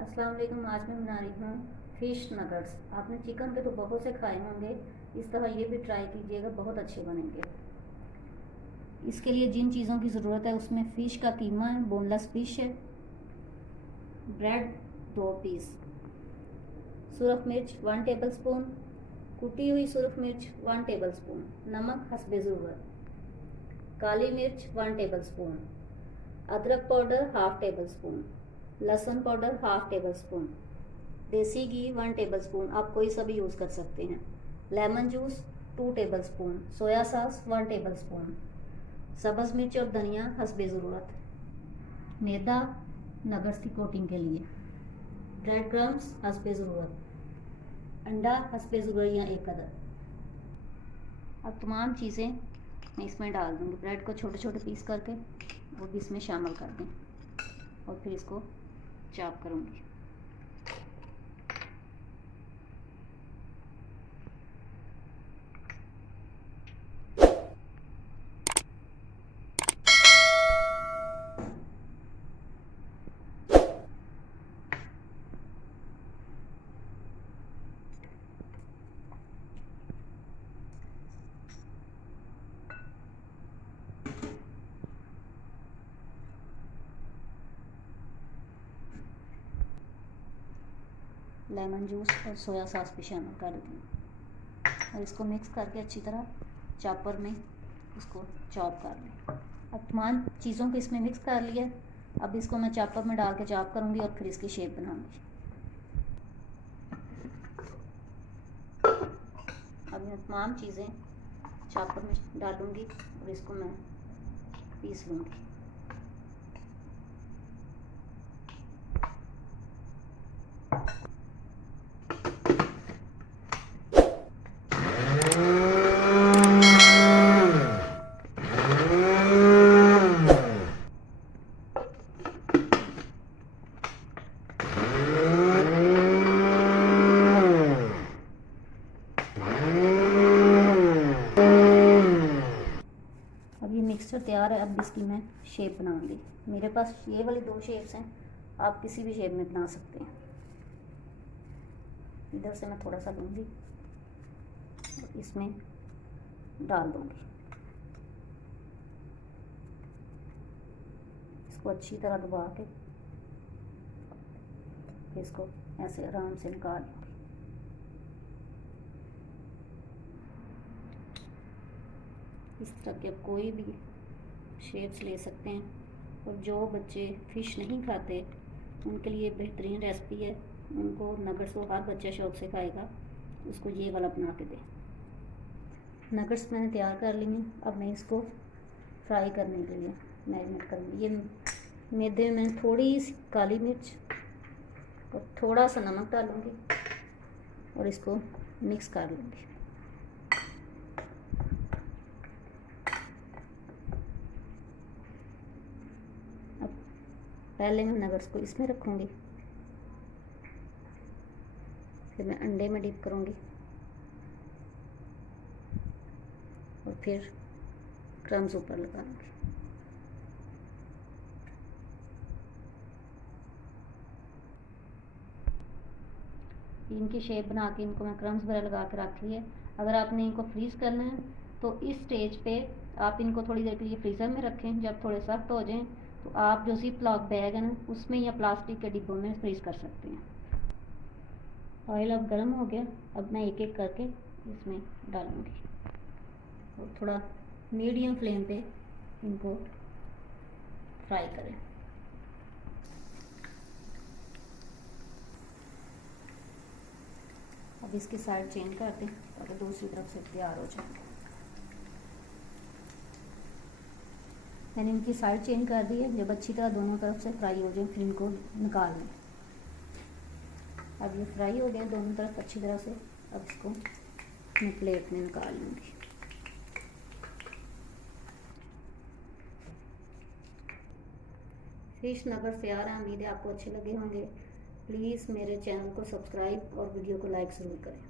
अस्सलाम वालेकुम। आज मैं बना रही हूँ फ़िश नगट्स। आपने चिकन के तो बहुत से खाए होंगे, इस तरह ये भी ट्राई कीजिएगा, बहुत अच्छे बनेंगे। इसके लिए जिन चीज़ों की ज़रूरत है उसमें फ़िश का कीमा है, बोनलेस फ़िश है, ब्रेड 2 पीस, सुरख मिर्च 1 टेबल स्पून, कुटी हुई सुरख मिर्च 1 टेबल स्पून, नमक हस्बे ज़रूरत, काली मिर्च 1 टेबल स्पून, अदरक पाउडर 1/2 टेबल स्पून, लहसुन पाउडर 1/2 टेबल स्पून, देसी घी 1 टेबल स्पून, आप कोई सा भी यूज़ कर सकते हैं, lemon juice 2 tablespoon, soya sauce 1 tablespoon, सब्ज़ मिर्च और धनिया हस्बे ज़रूरत, मैदा नगट्स की कोटिंग के लिए, ब्रेड क्रम्स हस्बे ज़रूरत, अंडा हस्बे ज़रूरत या 1 अदद। अब तमाम चीज़ें मैं इसमें डाल दूँगी। ब्रेड को छोटे छोटे पीस करके वो भी इसमें शामिल कर दें और फिर इसको चॉप करूँगी। लेमन जूस और सोया सॉस भी शामिल कर दें और इसको मिक्स करके अच्छी तरह चॉपर में इसको चॉप कर लें। अब तमाम चीज़ों को इसमें मिक्स कर लिया। अब इसको मैं चॉपर में डाल के चॉप करूँगी और फिर इसकी शेप बनाऊँगी। अब मैं तमाम चीज़ें चॉपर में डालूँगी और इसको मैं पीस लूँगी। अब ये मिक्सचर तैयार है। अब इसकी मैं शेप बनाऊंगी। मेरे पास ये वाली 2 शेप्स हैं, आप किसी भी शेप में बना सकते हैं। इधर से मैं थोड़ा सा लूँगी और इसमें डाल दूँगी। इसको अच्छी तरह दबा के इसको ऐसे आराम से निकाल लूँगी। इस तरह के आप कोई भी शेप्स ले सकते हैं। और जो बच्चे फ़िश नहीं खाते उनके लिए बेहतरीन रेसिपी है। उनको नगट्स तो हर बच्चा शौक से खाएगा, उसको ये वाला बना के दें। नगट्स मैंने तैयार कर लिए हैं। अब मैं इसको फ्राई करने के लिए मैरिनेट करूँगी। ये मैदे में थोड़ी सी काली मिर्च और थोड़ा सा नमक डालूँगी और इसको मिक्स कर लूँगी। अब पहले मैं नगट्स को इसमें रखूँगी, फिर मैं अंडे में डिप करूँगी और फिर क्रम्स ऊपर लगाऊँगी। इनकी शेप बना के इनको मैं क्रम्स वगैरह लगा के रख लिए। अगर आपने इनको फ्रीज़ करना है तो इस स्टेज पे आप इनको थोड़ी देर के लिए फ्रीज़र में रखें। जब थोड़े सख्त हो जाएं तो आप जो ज़िप लॉक बैग है ना उसमें या प्लास्टिक के डिब्बों में फ्रीज़ कर सकते हैं। ऑयल अब गर्म हो गया। अब मैं एक एक करके इसमें डालूँगी और थोड़ा मीडियम फ्लेम पे इनको फ्राई करें। अब इसकी साइड चेंज कर दें ताकि दूसरी तरफ से तैयार हो जाए। मैंने इनकी साइड चेंज कर दी है। जब अच्छी तरह दोनों तरफ से फ्राई हो जाए फिर इनको निकाल लें। अब ये फ्राई हो गए दोनों तरफ अच्छी तरह से। अब इसको मैं प्लेट में निकाल लूँगी। फिश नगट्स तैयार हैं। उम्मीद है आपको अच्छे लगे होंगे। प्लीज़ मेरे चैनल को सब्सक्राइब और वीडियो को लाइक ज़रूर करें।